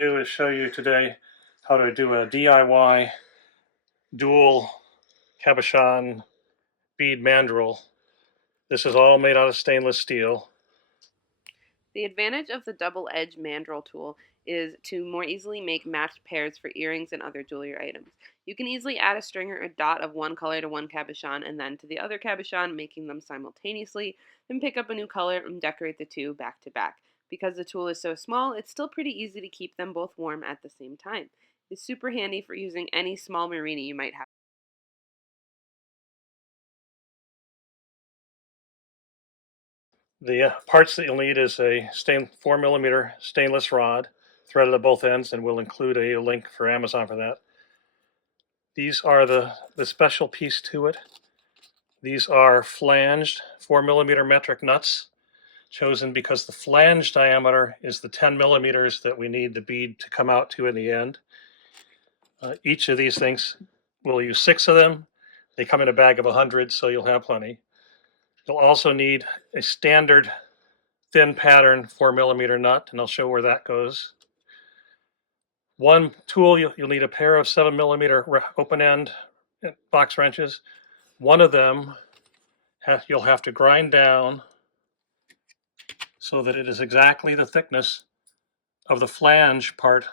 Do is show you today how to do a DIY dual cabochon bead mandrel. This is all made out of stainless steel. The advantage of the double-edged mandrel tool is to more easily make matched pairs for earrings and other jewelry items. You can easily add a string or a dot of one color to one cabochon and then to the other cabochon, making them simultaneously, then pick up a new color and decorate the two back to back. Because the tool is so small, it's still pretty easy to keep them both warm at the same time. It's super handy for using any small marini you might have. The parts that you'll need is a 4mm stainless rod, threaded at both ends, and we'll include a link for Amazon for that. These are the special piece to it. These are flanged 4mm metric nuts, chosen because the flange diameter is the 10 millimeters that we need the bead to come out to in the end. Each of these things, we'll use 6 of them. They come in a bag of 100, so you'll have plenty. You'll also need a standard thin pattern 4mm nut, and I'll show where that goes. One tool, you'll need a pair of 7mm open end box wrenches. One of them you'll have to grind down so that it is exactly the thickness of the flange part,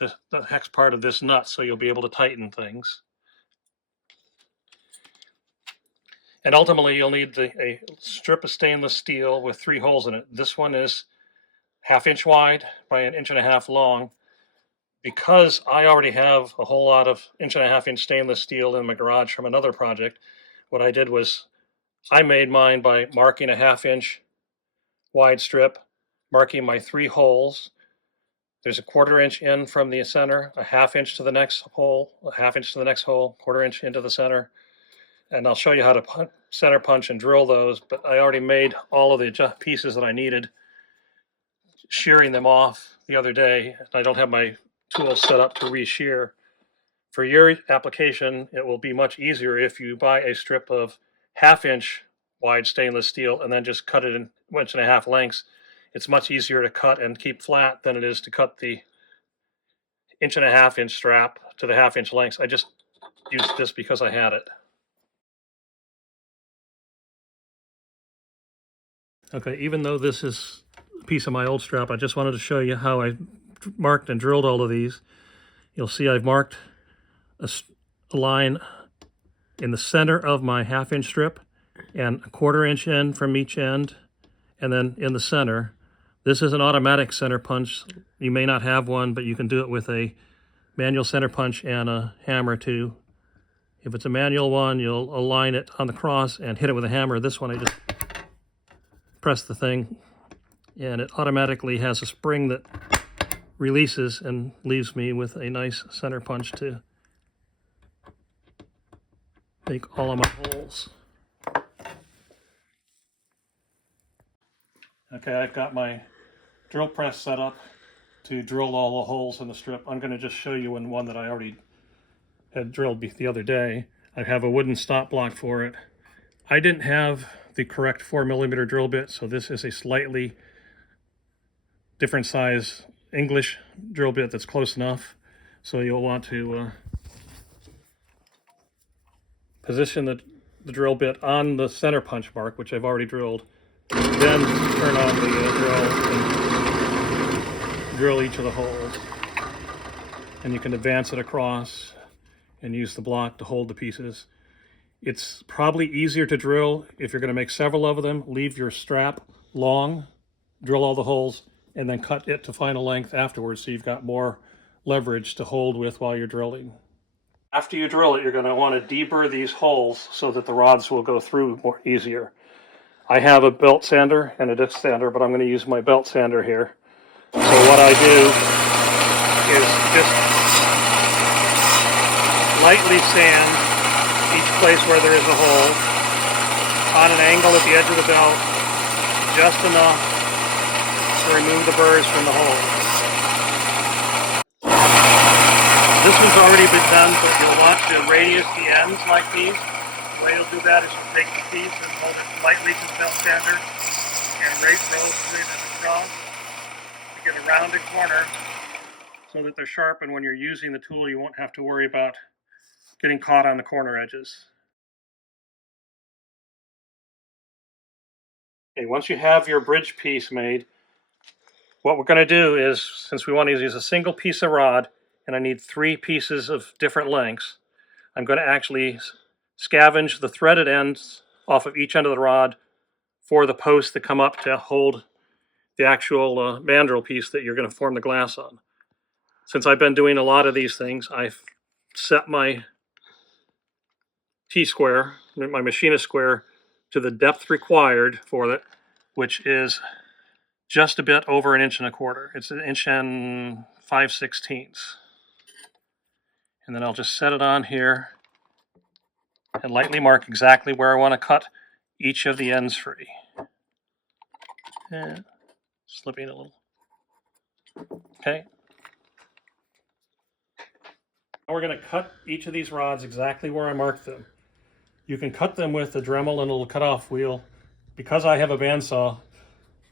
the hex part of this nut, so you'll be able to tighten things. And ultimately, you'll need a strip of stainless steel with 3 holes in it. This one is 1/2 inch wide by 1.5 inches long. Because I already have a whole lot of 1.5 inch stainless steel in my garage from another project, what I did was I made mine by marking a 1/2 inch wide strip, marking my 3 holes. There's a 1/4 inch in from the center, a 1/2 inch to the next hole, a 1/2 inch to the next hole, 1/4 inch into the center. And I'll show you how to center punch and drill those, but I already made all of the pieces that I needed, shearing them off the other day. I don't have my tool set up to re-shear. For your application, it will be much easier if you buy a strip of 1/2 inch wide stainless steel and then just cut it in 1.5 inch lengths. It's much easier to cut and keep flat than it is to cut the 1.5 inch strap to the 1/2 inch lengths. I just used this because I had it. Okay, even though this is a piece of my old strap, I just wanted to show you how I marked and drilled all of these. You'll see I've marked a line in the center of my 1/2 inch strip and a 1/4 inch in from each end, and then in the center. This is an automatic center punch. You may not have one, but you can do it with a manual center punch and a hammer too. If it's a manual one, you'll align it on the cross and hit it with a hammer. This one, I just press the thing, and it automatically has a spring that releases and leaves me with a nice center punch to make all of my holes. Okay, I've got my drill press set up to drill all the holes in the strip. I'm going to just show you in one that I already had drilled the other day. I have a wooden stop block for it. I didn't have the correct 4mm drill bit, so this is a slightly different size English drill bit that's close enough. So you'll want to position the drill bit on the center punch mark, which I've already drilled, then turn on the drill and drill each of the holes. And you can advance it across and use the block to hold the pieces. It's probably easier to drill if you're going to make several of them. Leave your strap long, drill all the holes, and then cut it to final length afterwards, so you've got more leverage to hold with while you're drilling. After you drill it, you're going to want to deburr these holes so that the rods will go through more easier. I have a belt sander and a disc sander, but I'm going to use my belt sander here. So what I do is just lightly sand each place where there is a hole on an angle at the edge of the belt, just enough to remove the burrs from the hole. This one's already been done, but you'll want to radius the ends like these. The way you'll do that is you'll take the piece and hold it lightly to the belt sander and rotate it across to get a rounded corner so that they're sharp, and when you're using the tool you won't have to worry about getting caught on the corner edges. Okay, once you have your bridge piece made, what we're going to do is, since we want to use a single piece of rod and I need 3 pieces of different lengths, I'm going to actually scavenge the threaded ends off of each end of the rod for the posts that come up to hold the actual mandrel piece that you're going to form the glass on. Since I've been doing a lot of these things, I've set my T-square, my machinist square, to the depth required for it, which is just a bit over 1.25 inches. It's 1 5/16 inches. And then I'll just set it on here and lightly mark exactly where I want to cut each of the ends free. And slipping a little. Okay. Now we're going to cut each of these rods exactly where I marked them. You can cut them with a Dremel and a little cutoff wheel. Because I have a bandsaw,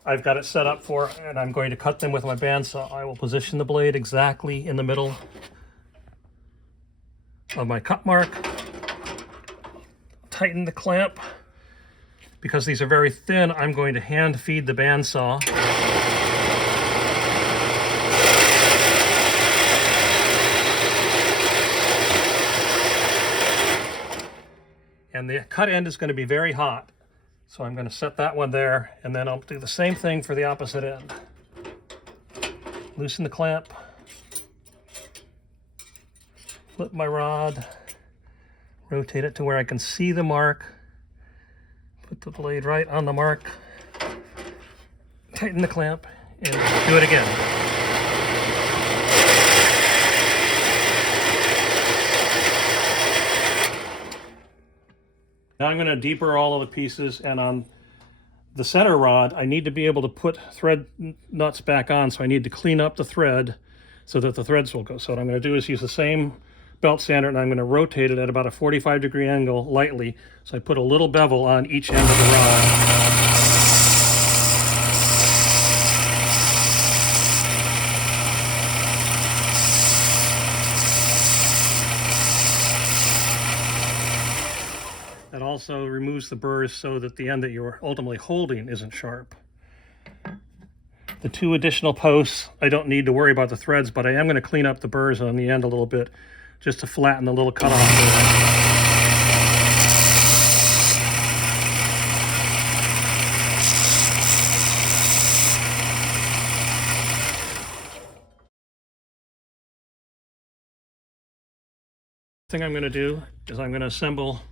I've got it set up for, and I'm going to cut them with my bandsaw. I will position the blade exactly in the middle of my cut mark. Tighten the clamp. Because these are very thin, I'm going to hand feed the bandsaw. And the cut end is going to be very hot. So I'm going to set that one there, and then I'll do the same thing for the opposite end. Loosen the clamp. Flip my rod. Rotate it to where I can see the mark. Put the blade right on the mark. Tighten the clamp, and do it again. Now I'm going to deburr all of the pieces, and on the center rod, I need to be able to put thread nuts back on, so I need to clean up the thread so that the threads will go. So what I'm going to do is use the same belt sander, and I'm going to rotate it at about a 45-degree angle lightly, so I put a little bevel on each end of the rod. That also removes the burrs so that the end that you're ultimately holding isn't sharp. The 2 additional posts, I don't need to worry about the threads, but I am going to clean up the burrs on the end a little bit just to flatten the little cutoff there. The thing I'm going to do is I'm going to assemble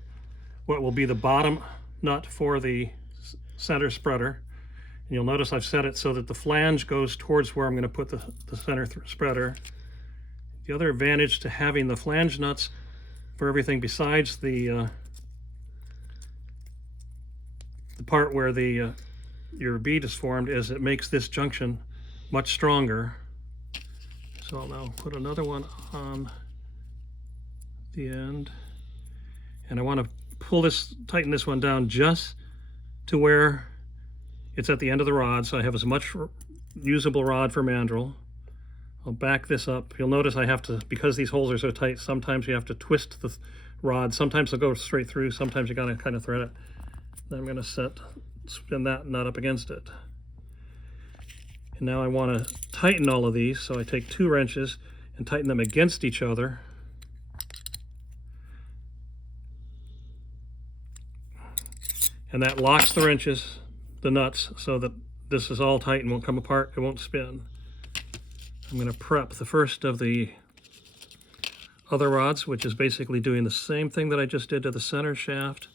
what will be the bottom nut for the center spreader. And you'll notice I've set it so that the flange goes towards where I'm going to put the center spreader. The other advantage to having the flange nuts for everything besides the part where your bead is formed is it makes this junction much stronger. So I'll now put another one on the end, and I want to tighten this one down just to where it's at the end of the rod, so I have as much usable rod for mandrel. I'll back this up. You'll notice I have to, because these holes are so tight, sometimes you have to twist the rod. Sometimes they'll go straight through, sometimes you gotta kind of thread it. Then I'm gonna spin that nut up against it. And now I want to tighten all of these, so I take 2 wrenches and tighten them against each other. And that locks the wrenches, the nuts, so that this is all tight and won't come apart, it won't spin. I'm going to prep the first of the other rods, which is basically doing the same thing that I just did to the center shaft,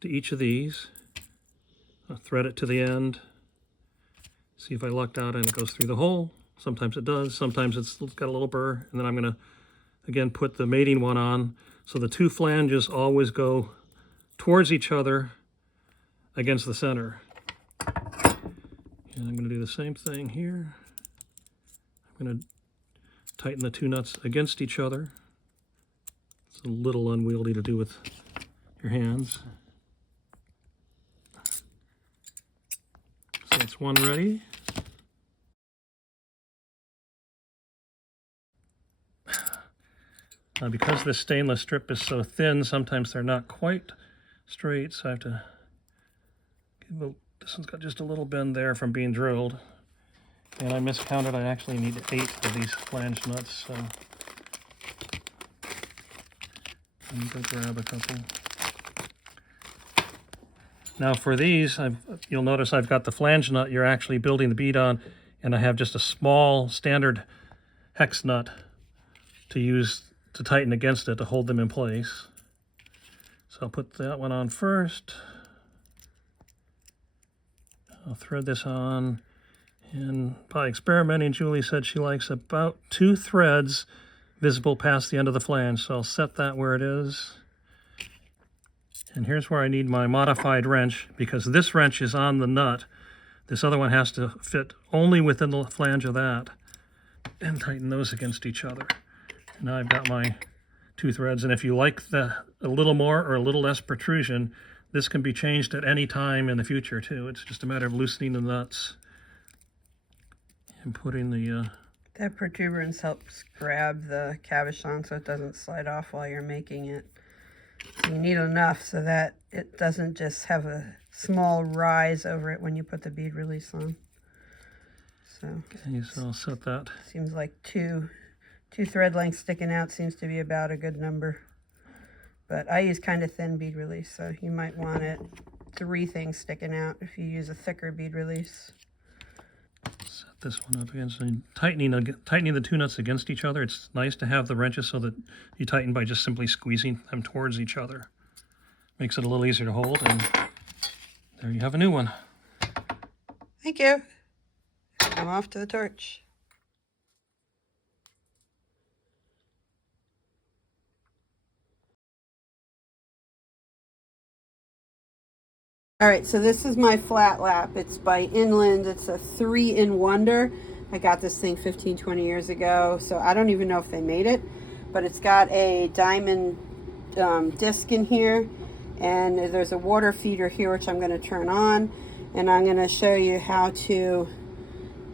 to each of these. I'll thread it to the end. See if I lucked out and it goes through the hole. Sometimes it does, sometimes it's got a little burr. And then I'm going to, again, put the mating one on, so the 2 flanges always go towards each other against the center. And I'm going to do the same thing here. I'm going to tighten the 2 nuts against each other. It's a little unwieldy to do with your hands. So that's one ready. Because this stainless strip is so thin, sometimes they're not quite straight, so I have to give this one's got just a little bend there from being drilled. And I miscounted, I actually need 8 of these flange nuts, so I'm going to grab a couple. Now for these, you'll notice I've got the flange nut you're actually building the bead on, and I have just a small standard hex nut to use to tighten against it to hold them in place. So I'll put that one on first. I'll thread this on, and by experimenting, Julie said she likes about 2 threads visible past the end of the flange, so I'll set that where it is. And here's where I need my modified wrench, because this wrench is on the nut. This other one has to fit only within the flange of that, and tighten those against each other. Now I've got my 2 threads, and if you like a little more or a little less protrusion, this can be changed at any time in the future too. It's just a matter of loosening the nuts and putting the... That protuberance helps grab the cabochon so it doesn't slide off while you're making it. So you need enough so that it doesn't just have a small rise over it when you put the bead release on. So, okay, so I'll set that. Seems like two thread lengths sticking out seems to be about a good number. But I use kind of thin bead release, so you might want it 3 things sticking out if you use a thicker bead release. Set this one up again. So tightening the 2 nuts against each other. It's nice to have the wrenches so that you tighten by just simply squeezing them towards each other. Makes it a little easier to hold, and there you have a new one. Thank you. I'm off to the torch. All right, so this is my flat lap. It's by Inland. It's a 3-in-Wonder. I got this thing 15, 20 years ago, so I don't even know if they made it, but it's got a diamond disc in here, and there's a water feeder here, which I'm going to turn on, and I'm going to show you how to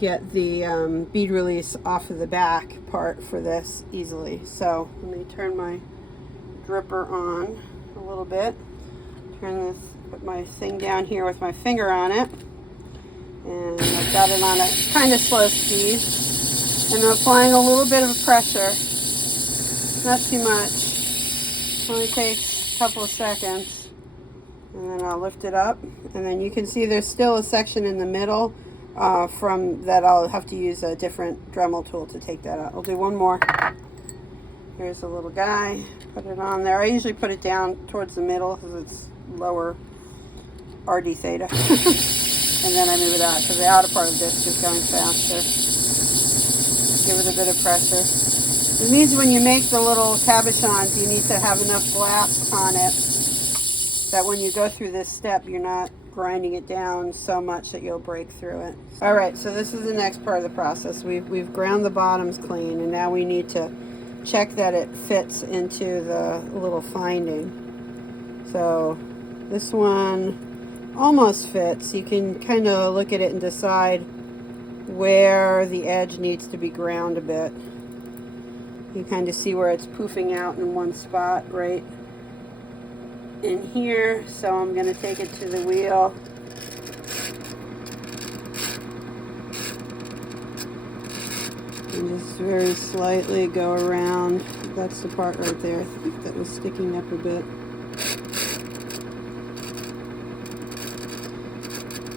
get the bead release off of the back part for this easily. So let me turn my dripper on a little bit. Turn this, put my thing down here with my finger on it, and I've got it on a kind of slow speed, and I'm applying a little bit of pressure, not too much. It only takes a couple of seconds, and then I'll lift it up, and then you can see there's still a section in the middle from that I'll have to use a different Dremel tool to take that out. I'll do one more. Here's a little guy, put it on there. I usually put it down towards the middle because it's lower RD theta. And then I move it out because the outer part of this is going faster. Give it a bit of pressure. It means when you make the little cabochons, you need to have enough glass on it that when you go through this step, you're not grinding it down so much that you'll break through it. All right, so this is the next part of the process. We've ground the bottoms clean, and now we need to check that it fits into the little finding. So this one almost fits. You can kind of look at it and decide where the edge needs to be ground a bit. You kind of see where it's poofing out in one spot right in here. So I'm going to take it to the wheel. And just very slightly go around. That's the part right there. I think that was sticking up a bit.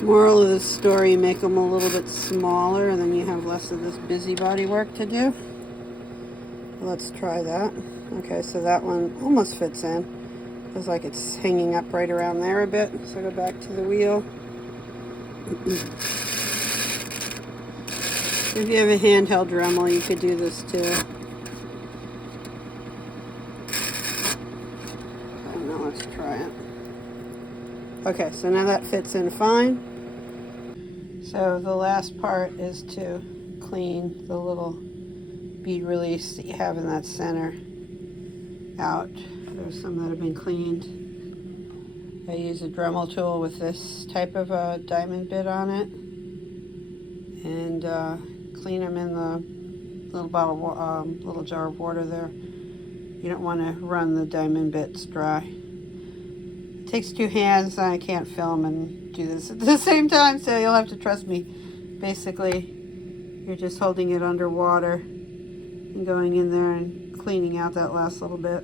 Moral of the story, make them a little bit smaller and then you have less of this busybody work to do. Let's try that. Okay, so that one almost fits in. Feels like it's hanging up right around there a bit. So go back to the wheel. If you have a handheld Dremel, you could do this too. Now let's try it. Okay, so now that fits in fine. So the last part is to clean the little bead release that you have in that center out. There's some that have been cleaned. I use a Dremel tool with this type of a diamond bit on it, and clean them in the little bottle, little jar of water there. You don't want to run the diamond bits dry. It takes 2 hands, and I can't film and do this at the same time, so you'll have to trust me. Basically, you're just holding it underwater and going in there and cleaning out that last little bit.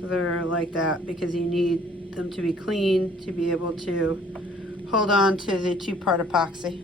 So they're like that because you need them to be clean to be able to hold on to the 2-part epoxy.